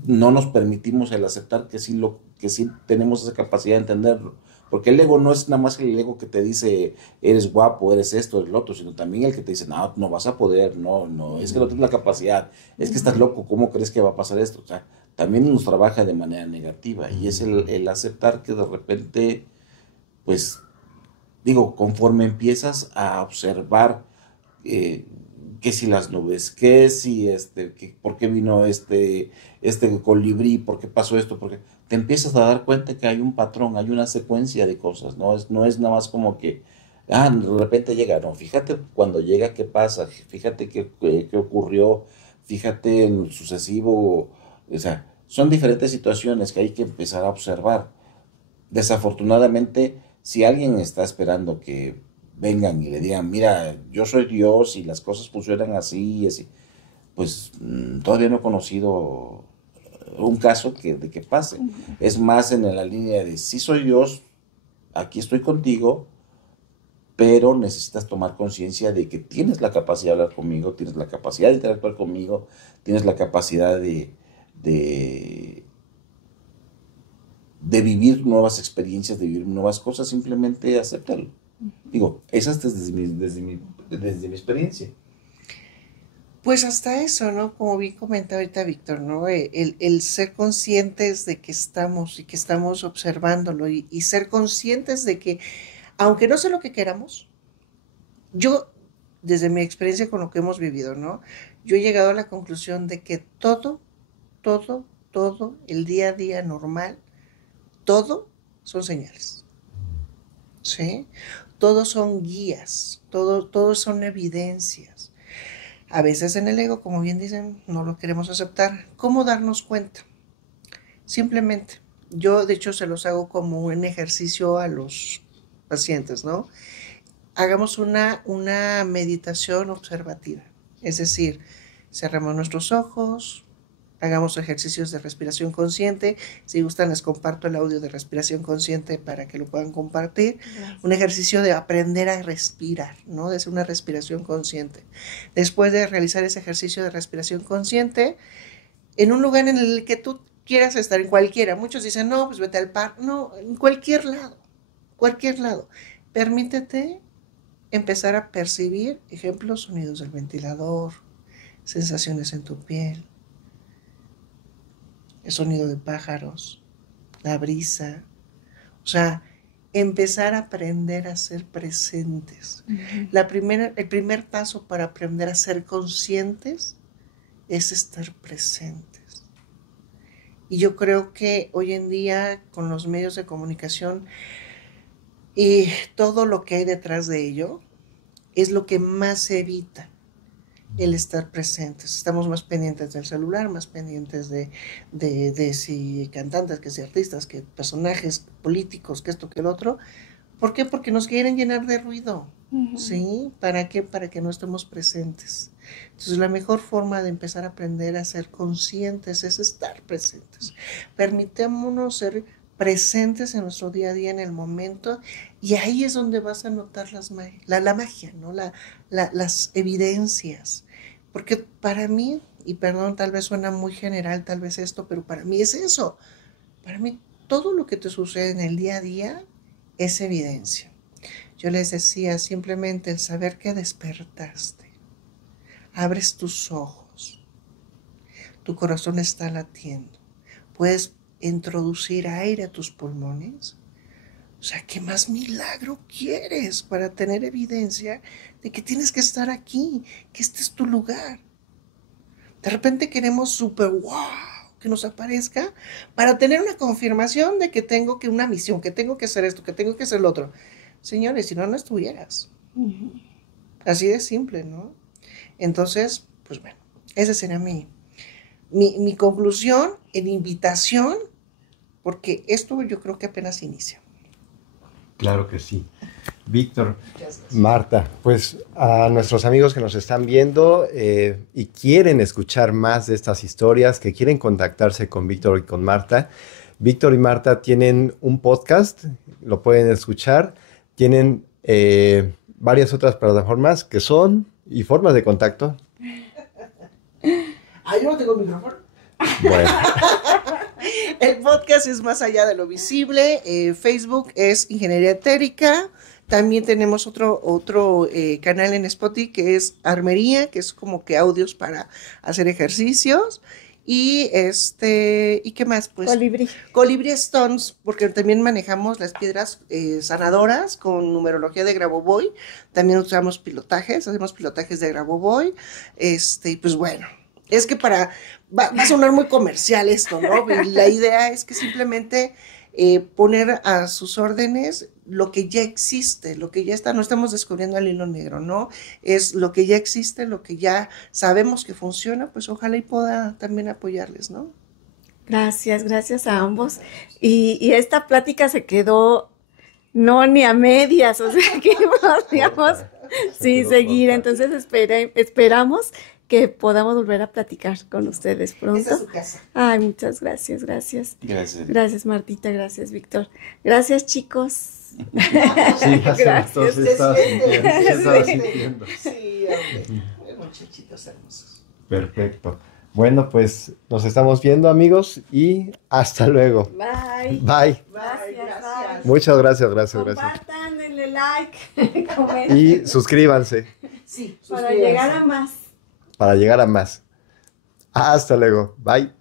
no nos permitimos el aceptar que sí tenemos esa capacidad de entenderlo. Porque el ego no es nada más el ego que te dice, eres guapo, eres esto, eres lo otro, sino también el que te dice, no, no vas a poder, no, es que no tienes la capacidad, es que estás loco, ¿cómo crees que va a pasar esto? O sea, también nos trabaja de manera negativa y es el aceptar que de repente, pues, digo, conforme empiezas a observar que si las nubes, que si que por qué vino este colibrí, por qué pasó esto, porque te empiezas a dar cuenta que hay un patrón, hay una secuencia de cosas, no es nada más como que, de repente llega, no, fíjate cuando llega qué pasa, fíjate qué ocurrió, fíjate en el sucesivo, o sea, son diferentes situaciones que hay que empezar a observar. Desafortunadamente, si alguien está esperando que vengan y le digan, mira, yo soy Dios y las cosas funcionan así y así, pues todavía no he conocido un caso de que pase. Es más en la línea de, sí soy Dios, aquí estoy contigo, pero necesitas tomar conciencia de que tienes la capacidad de hablar conmigo, tienes la capacidad de interactuar conmigo, tienes la capacidad de vivir nuevas experiencias, de vivir nuevas cosas, simplemente acéptalo. Digo, esas desde mi experiencia. Pues hasta eso, ¿no? Como bien comentaba ahorita Víctor, ¿no? El ser conscientes de que estamos y que estamos observándolo y ser conscientes de que, aunque no sé lo que queramos, yo, desde mi experiencia con lo que hemos vivido, ¿no? Yo he llegado a la conclusión de que todo, el día a día normal, todo son señales, ¿sí? Todos son guías, todos son evidencias. A veces en el ego, como bien dicen, no lo queremos aceptar. ¿Cómo darnos cuenta? Simplemente, yo de hecho se los hago como un ejercicio a los pacientes, ¿no? Hagamos una meditación observativa. Es decir, cerremos nuestros ojos, hagamos ejercicios de respiración consciente. Si gustan, les comparto el audio de respiración consciente para que lo puedan compartir. Gracias. Un ejercicio de aprender a respirar, ¿no? De hacer una respiración consciente. Después de realizar ese ejercicio de respiración consciente, en un lugar en el que tú quieras estar, en cualquiera. Muchos dicen, no, pues vete al parque. No, en cualquier lado. Permítete empezar a percibir, ejemplos, sonidos del ventilador, sensaciones en tu piel, el sonido de pájaros, la brisa. O sea, empezar a aprender a ser presentes. Uh-huh. El primer paso para aprender a ser conscientes es estar presentes. Y yo creo que hoy en día, con los medios de comunicación y todo lo que hay detrás de ello, es lo que más evita el estar presentes. Estamos más pendientes del celular, más pendientes de si cantantes, que si artistas, que personajes políticos, que esto, que el otro. ¿Por qué? Porque nos quieren llenar de ruido. Uh-huh. ¿Sí? ¿Para qué? Para que no estemos presentes. Entonces, la mejor forma de empezar a aprender a ser conscientes es estar presentes. Permitámonos ser presentes en nuestro día a día, en el momento, y ahí es donde vas a notar la magia, ¿no? Las evidencias. Porque para mí, y perdón, tal vez suena muy general, tal vez esto, pero para mí es eso. Para mí, todo lo que te sucede en el día a día es evidencia. Yo les decía, simplemente el saber que despertaste, abres tus ojos, tu corazón está latiendo, puedes introducir aire a tus pulmones. O sea, ¿qué más milagro quieres para tener evidencia de que tienes que estar aquí, que este es tu lugar? De repente queremos súper wow, que nos aparezca para tener una confirmación de que tengo que una misión, que tengo que hacer esto, que tengo que hacer lo otro. Señores, si no, no estuvieras. Uh-huh. Así de simple, ¿no? Entonces, pues bueno, esa sería mi conclusión, en invitación, porque esto yo creo que apenas inicia. Claro que sí. Víctor, Marta, pues a nuestros amigos que nos están viendo y quieren escuchar más de estas historias, que quieren contactarse con Víctor y con Marta, Víctor y Marta tienen un podcast, lo pueden escuchar, tienen varias otras plataformas que son y formas de contacto. Yo no tengo micrófono. Bueno. El podcast es Más Allá de lo Visible. Facebook es Ingeniería Etérica. También tenemos otro canal en Spotify que es Armería, que es como que audios para hacer ejercicios. Y ¿y qué más? Pues Colibrí Stones, porque también manejamos las piedras sanadoras con numerología de Grabovoi. También usamos hacemos pilotajes de Grabovoi. Y pues bueno, es que va a sonar muy comercial esto, ¿no? La idea es que simplemente poner a sus órdenes lo que ya existe, lo que ya está, no estamos descubriendo el hilo negro, ¿no? Es lo que ya existe, lo que ya sabemos que funciona, pues ojalá y pueda también apoyarles, ¿no? Gracias a ambos. Y esta plática se quedó no ni a medias, o sea que podríamos seguir. Entonces esperamos que podamos volver a platicar con ustedes pronto. Esa es su casa. Ay, muchas gracias. Gracias, Martita, gracias, Víctor. Gracias, chicos. Sí, gracias. Estaba sintiendo. Sí, hombre. Muchachitos hermosos. Perfecto. Bueno, pues nos estamos viendo, amigos, y hasta luego. Bye. Gracias. Muchas gracias. Compartan, denle like, comenten. Y suscríbanse. Sí, Para llegar a más. Hasta luego. Bye.